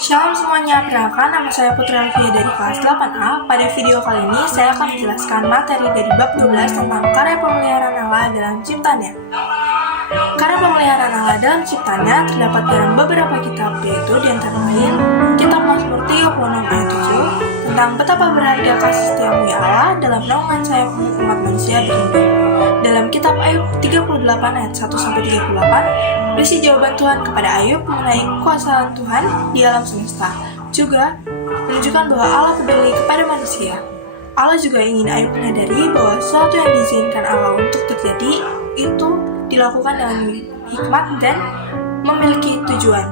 Shalom semuanya, perkenalkan nama saya Putra Alfia dari kelas 8A. Pada video kali ini saya akan menjelaskan materi dari bab 12 tentang karya pemeliharaan Allah dalam ciptanya. Karya pemeliharaan Allah dalam ciptanya terdapat dalam beberapa kitab, yaitu diantara lain Kitab Mazmur 36 ayat 7 tentang betapa berharga kasih setiamu ya Allah dalam naungan sayapmu umat manusia berlindung. Dalam kitab Ayub 38 ayat 1-38 berisi jawaban Tuhan kepada Ayub mengenai kekuasaan Tuhan di alam semesta. Juga menunjukkan bahwa Allah peduli kepada manusia. Allah juga ingin Ayub menyadari bahwa sesuatu yang diizinkan Allah untuk terjadi itu dilakukan dengan hikmat dan memiliki tujuan.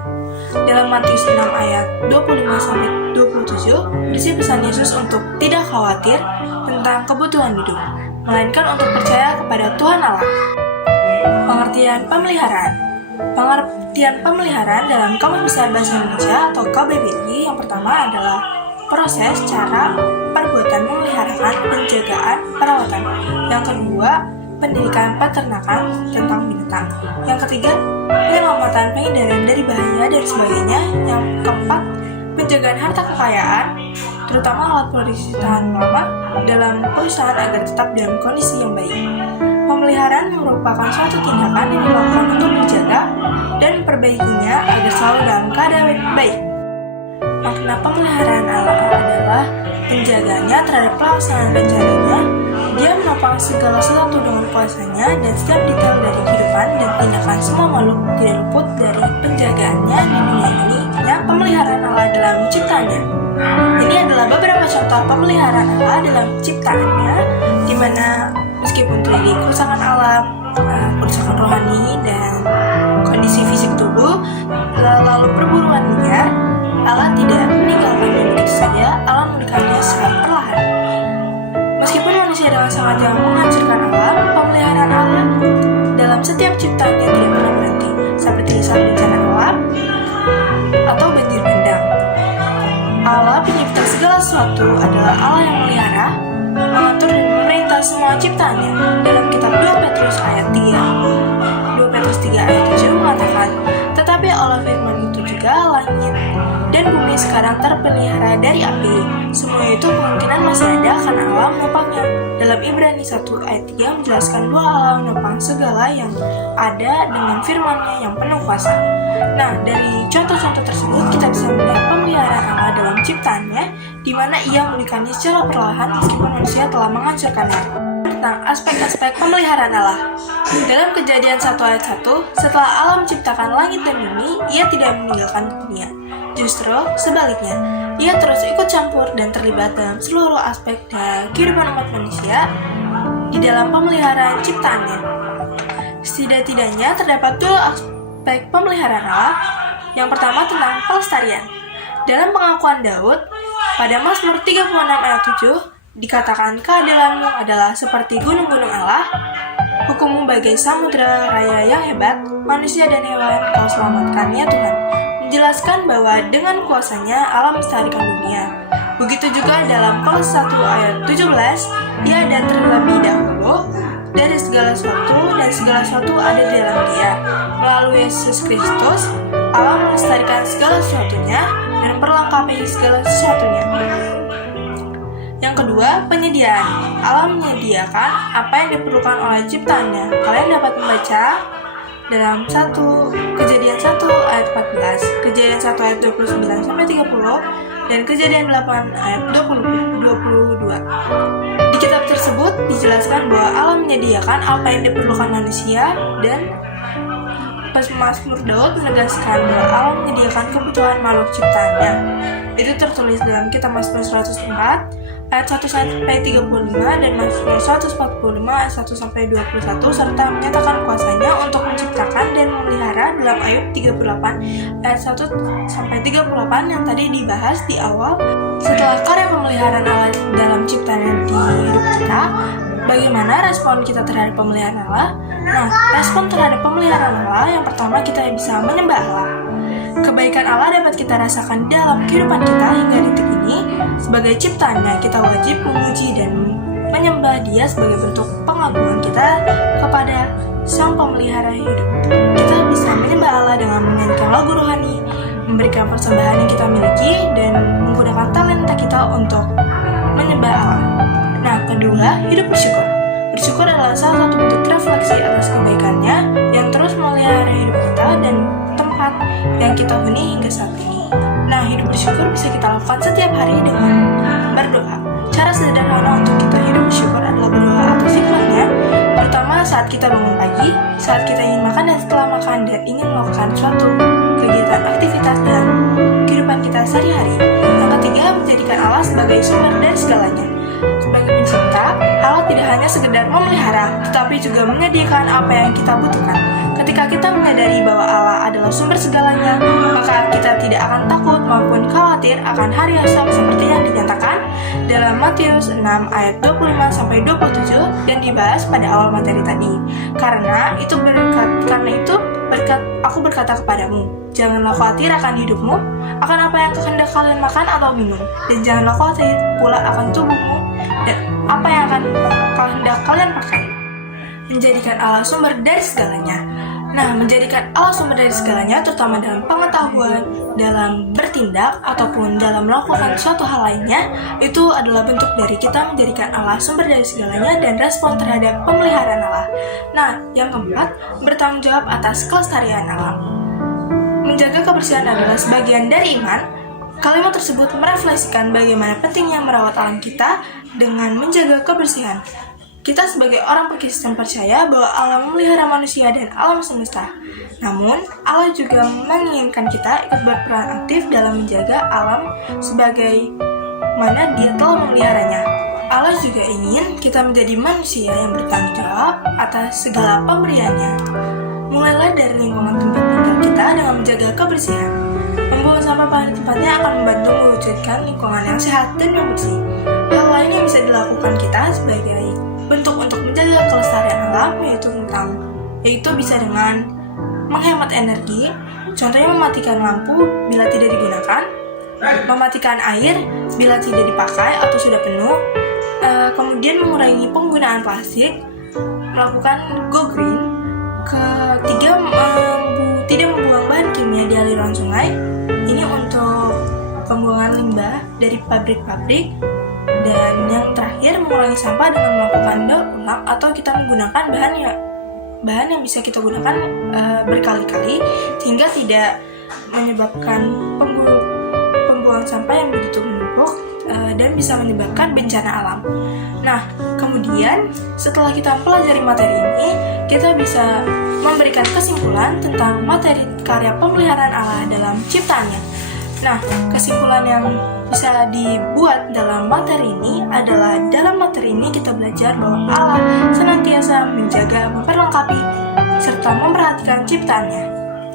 Dalam Matius 6 ayat 25-27 berisi pesan Yesus untuk tidak khawatir tentang kebutuhan hidup, melainkan untuk percaya kepada Tuhan Allah. Pengertian pemeliharaan. Pengertian pemeliharaan dalam Kamus Besar Bahasa Indonesia atau KBBI yang pertama adalah proses, cara, perbuatan memeliharaan, penjagaan, perawatan. Yang kedua, pendidikan peternakan tentang binatang. Yang ketiga, penyelamatan, penghindaran dari bahaya dan sebagainya. Yang keempat, penjagaan harta kekayaan, terutama alat produksi tahan lama dalam perusahaan agar tetap dalam kondisi yang baik. Pemeliharaan merupakan suatu tindakan yang dilakukan untuk menjaga dan memperbaikinya agar selalu dalam keadaan baik. Makna pemeliharaan Allah adalah penjagaannya terhadap pelaksanaan rencananya. Dia menopang segala sesuatu dengan kuasanya dan setiap detail dari kehidupan dan tindakan semua makhluk tidak luput dari penjagaannya di dunia ini. Pemeliharaan Allah dalam ciptaannya. Ini adalah beberapa contoh pemeliharaan Allah dalam ciptaannya, di mana meskipun terjadi kerusakan alam, kerusakan rohani dan kondisi fisik tubuh, lalu perburuan liar, Allah tidak meninggalkan begitu saja. Allah memberikannya secara perlahan. Meskipun manusia dengan sengaja menghancurkan alam, pemeliharaan Allah dalam setiap ciptaannya tidak pernah berhenti, seperti saat bencana alam atau banjir bandang. Allah pencipta segala sesuatu adalah Allah yang memelihara, mengatur dan memerintah semua ciptaannya. Dalam kitab 2 Petrus ayat 3 ayat 7 mengatakan, tetapi Allah firman itu juga langit dan bumi sekarang terpelihara dari api. Semua itu kemungkinan masih ada karena Allah menopangnya. Dalam Ibrani 1 ayat 3 menjelaskan bahwa Allah menopang segala yang ada dengan firman-Nya yang penuh kuasa. Nah, dari contoh-contoh tersebut kita bisa melihat pemeliharaan Allah dalam ciptaannya, di mana Ia memberikannya secara perlahan meskipun manusia telah menghancurkannya. Tentang aspek-aspek pemeliharaan Allah. Dalam Kejadian 1 ayat 1, setelah Allah menciptakan langit dan bumi, Ia tidak meninggalkan dunia. Justru sebaliknya, Ia terus ikut campur dan terlibat dalam seluruh aspek dan kehidupan umat manusia di dalam pemeliharaan ciptaannya. Setidak-tidaknya terdapat dua aspek pemeliharaan Allah. Yang pertama tentang pelestarian. Dalam pengakuan Daud pada Mazmur 36 ayat 7 dikatakan, keadilanmu adalah seperti gunung-gunung Allah, hukummu bagai samudra raya yang hebat, manusia dan hewan kau selamatkan ya Tuhan. Menjelaskan bahwa dengan kuasanya Allah melestarikan dunia. Begitu juga dalam Kolose 1 ayat 17, Dia ada terlebih dahulu dari segala sesuatu dan segala sesuatu ada di dalam Dia. Melalui Yesus Kristus, Allah melestarikan segala sesuatunya dan memperlengkapi segala sesuatunya. Yang kedua, penyediaan. Allah menyediakan apa yang diperlukan oleh ciptaannya. Kalian dapat membaca dalam Kejadian 1 ayat 14, Kejadian 1 ayat 29-30, dan Kejadian 8 ayat 22. Di kitab tersebut dijelaskan bahwa Allah menyediakan apa yang diperlukan manusia, dan Mazmur Daud menegaskan bahwa Allah menyediakan kebutuhan makhluk ciptaannya. Itu tertulis dalam kitab Mazmur 104 ayat 1-35 dan Mazmur 145 ayat 1-21 serta menyatakan kuasanya untuk menciptakan dan memelihara dalam Ayub 38 ayat 1-38 yang tadi dibahas di awal. Setelah karya pemeliharaan Allah dalam ciptaan di hidup kita, bagaimana respon kita terhadap pemeliharaan Allah? Nah, respon terhadap pemeliharaan Allah yang pertama kita bisa menyembah Allah. Kebaikan Allah dapat kita rasakan dalam kehidupan kita hingga detik ini. Sebagai ciptaannya, kita wajib memuji dan menyembah Dia sebagai bentuk pengagungan kita kepada Sang Pemelihara hidup. Kita bisa menyembah Allah dengan menyanyikan lagu rohani, memberikan persembahan yang kita miliki dan menggunakan talenta kita untuk menyembah Allah. Nah, kedua, hidup bersyukur. Bersyukur adalah salah satu bentuk refleksi atas kebaikannya yang terus memelihara hidup kita dan tempat yang kita huni hingga saat ini. Nah, hidup bersyukur bisa kita lakukan setiap hari dengan berdoa. Cara sederhana untuk kita hidup bersyukur adalah berdoa atas hikmatnya, terutama saat kita bangun pagi, saat kita ingin makan dan setelah makan dan ingin melakukan suatu kegiatan aktivitas dalam kehidupan kita sehari-hari. Yang ketiga, menjadikan Allah sebagai sumber dari segalanya. Sebagai pencipta, Allah tidak hanya sekedar memelihara, tetapi juga menyediakan apa yang kita butuhkan. Ketika kita menyadari bahwa Allah adalah sumber segalanya, maka kita tidak akan takut maupun khawatir akan hari esok seperti yang dinyatakan dalam Matius 6 ayat 25-27 yang dibahas pada awal materi tadi. Karena itu aku berkata kepadamu, janganlah khawatir akan hidupmu, akan apa yang kehendak kalian makan atau minum, dan janganlah khawatir pula akan tubuhmu dan apa yang akan kehendak kalian pakai. Menjadikan Allah sumber dari segalanya. Nah, menjadikan Allah sumber dari segalanya, terutama dalam pengetahuan, dalam bertindak, ataupun dalam melakukan suatu hal lainnya, itu adalah bentuk dari kita menjadikan Allah sumber dari segalanya dan respon terhadap pemeliharaan Allah. Nah, yang keempat, bertanggung jawab atas kelestarian alam. Menjaga kebersihan adalah sebagian dari iman. Kalimat tersebut merefleksikan bagaimana pentingnya merawat alam kita dengan menjaga kebersihan. Kita sebagai orang Kristen percaya bahwa Allah memelihara manusia dan alam semesta. Namun, Allah juga menginginkan kita ikut berperan aktif dalam menjaga alam sebagai mana Dia telah memeliharanya. Allah juga ingin kita menjadi manusia yang bertanggung jawab atas segala pemberiannya. Mulailah dari lingkungan tempat tinggal kita dengan menjaga kebersihan. Membuang sampah pada tempatnya akan membantu mewujudkan lingkungan yang sehat dan yang bersih. Hal lain yang bisa dilakukan kita sebagai bentuk untuk menjaga kelestarian alam yaitu bisa dengan menghemat energi, contohnya mematikan lampu bila tidak digunakan, mematikan air bila tidak dipakai atau sudah penuh, kemudian mengurangi penggunaan plastik, melakukan go green, ketiga tidak membuang bahan kimia di aliran sungai, ini untuk pembuangan limbah dari pabrik-pabrik. Dan yang terakhir, mengurangi sampah dengan melakukan daur ulang atau kita menggunakan bahan yang bisa kita gunakan berkali-kali sehingga tidak menyebabkan pembuangan sampah yang begitu menumpuk dan bisa menyebabkan bencana alam. Nah, kemudian setelah kita mempelajari materi ini, kita bisa memberikan kesimpulan tentang materi karya pemeliharaan Allah dalam ciptaannya. Nah, kesimpulan yang bisa dibuat dalam materi ini adalah dalam materi ini kita belajar bahwa Allah senantiasa menjaga, memperlengkapi, serta memperhatikan ciptaannya.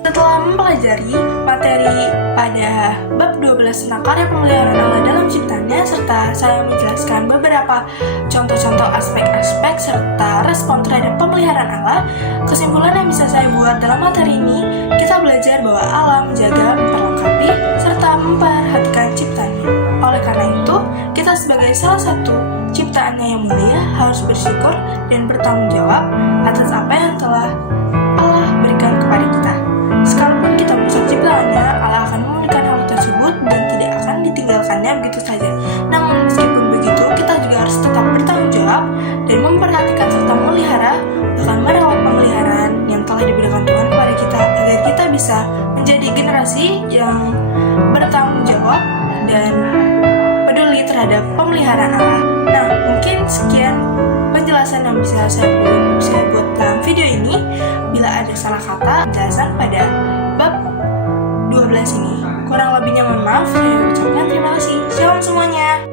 Setelah mempelajari materi pada bab 12 tentang karya pemeliharaan Allah dalam ciptaannya, serta saya menjelaskan beberapa contoh-contoh aspek-aspek serta respon terhadap pemeliharaan Allah, kesimpulan yang bisa saya buat dalam materi ini, kita belajar bahwa Allah menjaga, memperlengkapi, serta memperhatikan ciptaannya. Oleh karena itu, kita sebagai salah satu ciptaannya yang mulia harus bersyukur dan bertanggung jawab atas apa yang telah Allah berikan kepada kita. Sekalipun kita merusak ciptaannya, Allah akan memberikan hal tersebut dan tidak akan ditinggalkannya begitu saja. Namun meskipun begitu, kita juga harus tetap bertanggung jawab dan memperhatikan serta memelihara, bahkan merawat pemeliharaan yang telah diberikan Tuhan kepada kita agar kita bisa menjadi generasi yang bertanggung jawab dan peduli terhadap pemeliharaan Allah. Nah, mungkin sekian penjelasan yang bisa saya buat dalam video ini. Bila ada salah kata, penjelasan pada bab 12 ini. Kurang lebihnya mohon maaf, saya ucapkan terima kasih. Shalom semuanya.